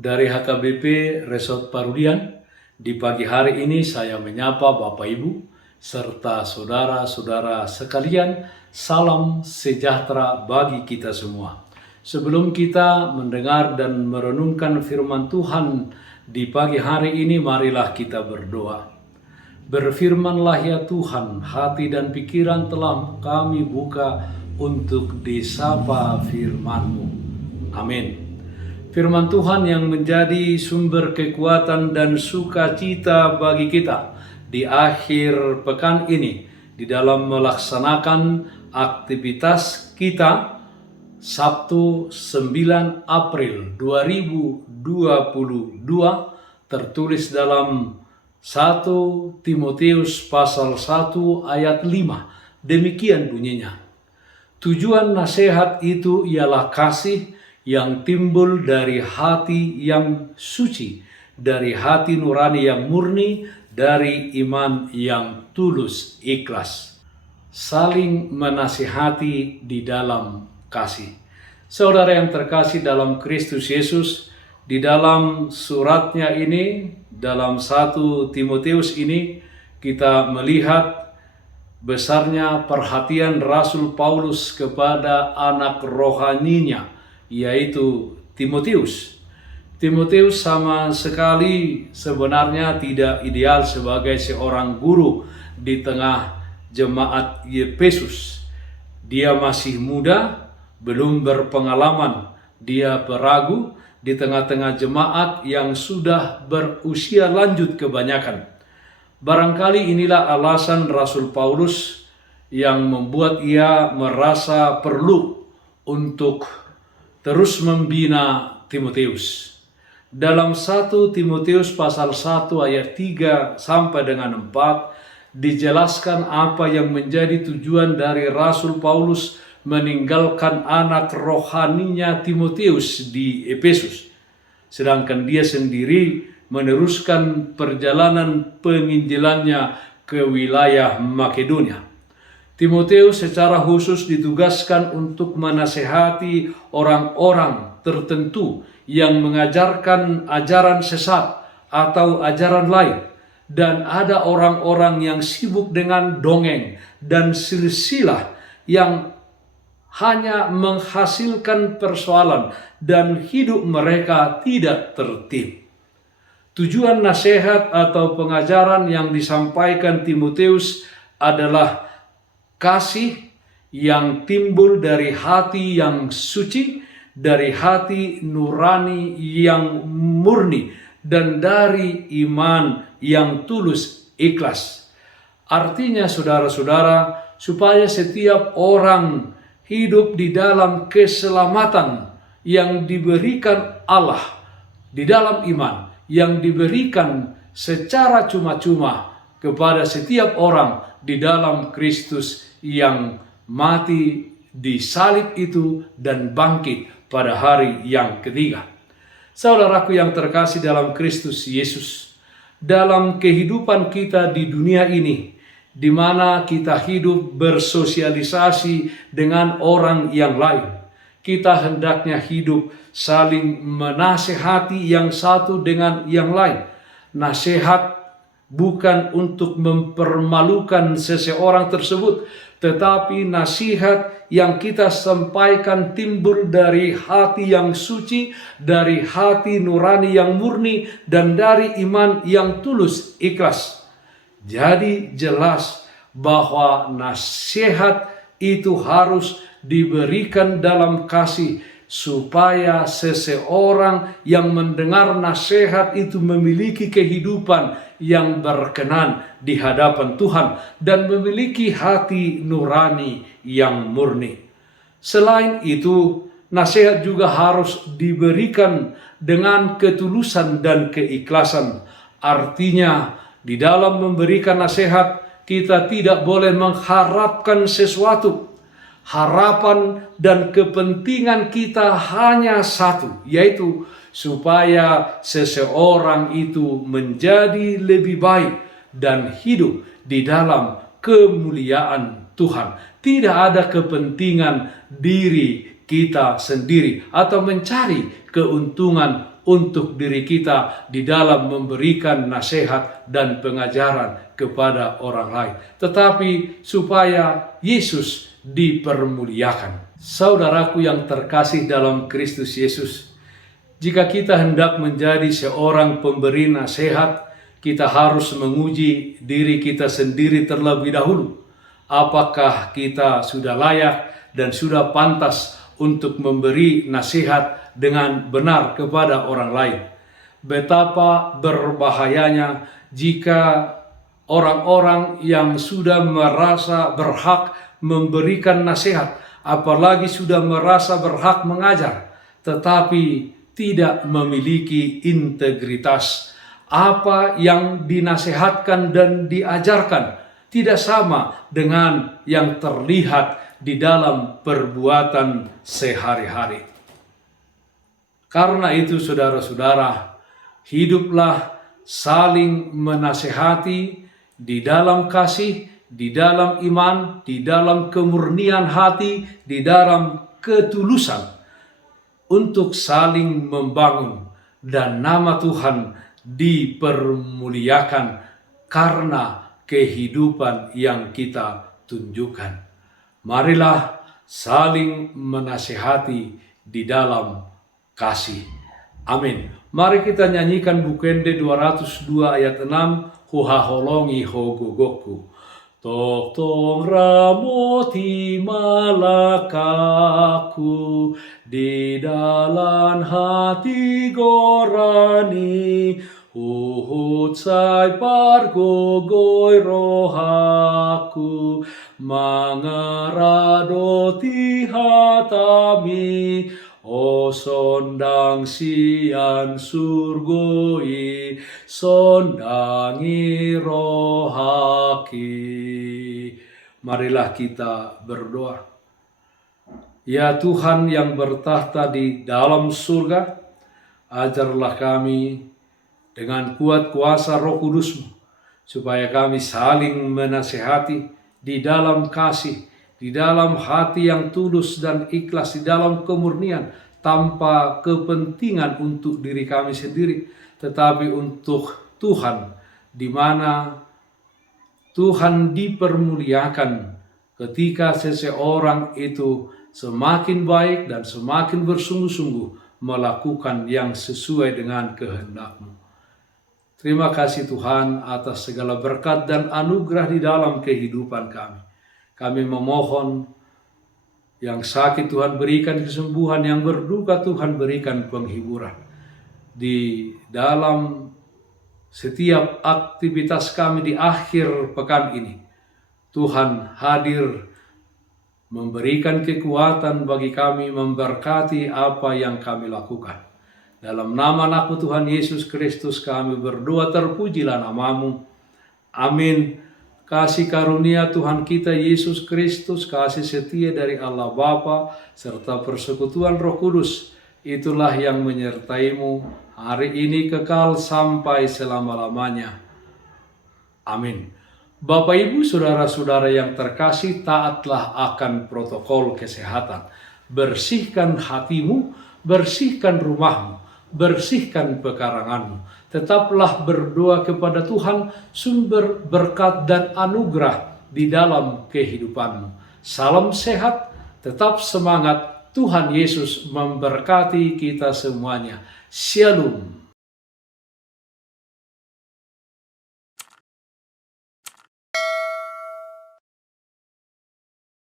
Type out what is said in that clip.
Dari HKBP Resort Parudian, di pagi hari ini saya menyapa Bapak Ibu serta saudara-saudara sekalian, salam sejahtera bagi kita semua. Sebelum kita mendengar dan merenungkan firman Tuhan di pagi hari ini, marilah kita berdoa. Berfirmanlah ya Tuhan, hati dan pikiran telah kami buka untuk disapa firman-Mu. Amin. Firman Tuhan yang menjadi sumber kekuatan dan sukacita bagi kita di akhir pekan ini, di dalam melaksanakan aktivitas kita Sabtu 9 April 2022, tertulis dalam 1 Timotius pasal 1 ayat 5. Demikian bunyinya. Tujuan nasihat itu ialah kasih yang timbul dari hati yang suci, dari hati nurani yang murni, dari iman yang tulus ikhlas. Saling menasihati di dalam kasih. Saudara yang terkasih dalam Kristus Yesus, di dalam suratnya ini, dalam 1 Timotius ini, kita melihat besarnya perhatian Rasul Paulus kepada anak rohaninya, yaitu Timotius. Timotius sama sekali sebenarnya tidak ideal sebagai seorang guru di tengah jemaat Efesus. Dia masih muda, belum berpengalaman, dia peragu di tengah-tengah jemaat yang sudah berusia lanjut kebanyakan. Barangkali inilah alasan Rasul Paulus yang membuat ia merasa perlu untuk terus membina Timotius. Dalam 1 Timotius pasal 1 ayat 3 sampai dengan 4 dijelaskan apa yang menjadi tujuan dari Rasul Paulus meninggalkan anak rohaninya Timotius di Efesus. Sedangkan dia sendiri meneruskan perjalanan penginjilannya ke wilayah Makedonia. Timotius secara khusus ditugaskan untuk menasehati orang-orang tertentu yang mengajarkan ajaran sesat atau ajaran lain. Dan ada orang-orang yang sibuk dengan dongeng dan silsilah yang hanya menghasilkan persoalan dan hidup mereka tidak tertib. Tujuan nasihat atau pengajaran yang disampaikan Timotius adalah kasih yang timbul dari hati yang suci, dari hati nurani yang murni, dan dari iman yang tulus ikhlas. Artinya saudara-saudara, supaya setiap orang hidup di dalam keselamatan yang diberikan Allah, di dalam iman yang diberikan secara cuma-cuma kepada setiap orang di dalam Kristus yang mati di salib itu dan bangkit pada hari yang ketiga. Saudaraku yang terkasih dalam Kristus Yesus, dalam kehidupan kita di dunia ini, di mana kita hidup bersosialisasi dengan orang yang lain, kita hendaknya hidup saling menasehati yang satu dengan yang lain. Nasihat bukan untuk mempermalukan seseorang tersebut, tetapi nasihat yang kita sampaikan timbul dari hati yang suci, dari hati nurani yang murni, dan dari iman yang tulus ikhlas. Jadi jelas bahwa nasihat itu harus diberikan dalam kasih, supaya seseorang yang mendengar nasihat itu memiliki kehidupan yang berkenan di hadapan Tuhan dan memiliki hati nurani yang murni. Selain itu, nasihat juga harus diberikan dengan ketulusan dan keikhlasan. Artinya, di dalam memberikan nasihat, kita tidak boleh mengharapkan sesuatu. Harapan dan kepentingan kita hanya satu, yaitu supaya seseorang itu menjadi lebih baik dan hidup di dalam kemuliaan Tuhan. Tidak ada kepentingan diri kita sendiri atau mencari keuntungan untuk diri kita di dalam memberikan nasihat dan pengajaran kepada orang lain, tetapi supaya Yesus dipermuliakan. Saudaraku yang terkasih dalam Kristus Yesus, jika kita hendak menjadi seorang pemberi nasihat, kita harus menguji diri kita sendiri terlebih dahulu. Apakah kita sudah layak dan sudah pantas untuk memberi nasihat dengan benar kepada orang lain? Betapa berbahayanya jika orang-orang yang sudah merasa berhak memberikan nasihat, apalagi sudah merasa berhak mengajar, tetapi tidak memiliki integritas. Apa yang dinasihatkan dan diajarkan tidak sama dengan yang terlihat di dalam perbuatan sehari-hari. Karena itu saudara-saudara, hiduplah saling menasihati di dalam kasih, di dalam iman, di dalam kemurnian hati, di dalam ketulusan, untuk saling membangun dan nama Tuhan dipermuliakan karena kehidupan yang kita tunjukkan. Marilah saling menasihati di dalam kasih. Amin. Mari kita nyanyikan Bukende 202 ayat 6, Huhaholongi hogogoku. Tok tong ramoti malakaku di dalam hati gorani, uhut sai pargogoi rohaku, mangaradoti hatami, o sondang sian surgoi, sondangi rohaki. Marilah kita berdoa. Ya Tuhan yang bertahta di dalam surga, ajarlah kami dengan kuat kuasa Roh Kudus-Mu, supaya kami saling menasihati di dalam kasih, di dalam hati yang tulus dan ikhlas, di dalam kemurnian, tanpa kepentingan untuk diri kami sendiri, tetapi untuk Tuhan, di mana Tuhan dipermuliakan ketika seseorang itu semakin baik dan semakin bersungguh-sungguh melakukan yang sesuai dengan kehendak-Mu. Terima kasih Tuhan atas segala berkat dan anugerah di dalam kehidupan kami. Kami memohon yang sakit Tuhan berikan kesembuhan, yang berduka Tuhan berikan penghiburan. Di dalam setiap aktivitas kami di akhir pekan ini, Tuhan hadir memberikan kekuatan bagi kami, memberkati apa yang kami lakukan. Dalam nama Anak-Mu Tuhan Yesus Kristus kami berdoa, terpujilah nama-Mu. Amin. Kasih karunia Tuhan kita Yesus Kristus, kasih setia dari Allah Bapa, serta persekutuan Roh Kudus, itulah yang menyertai-Mu hari ini kekal sampai selama-lamanya. Amin. Bapak, Ibu, saudara-saudara yang terkasih, taatlah akan protokol kesehatan. Bersihkan hatimu, bersihkan rumahmu, bersihkan pekaranganmu. Tetaplah berdoa kepada Tuhan, sumber berkat dan anugerah di dalam kehidupanmu. Salam sehat, tetap semangat. Tuhan Yesus memberkati kita semuanya. Shalom.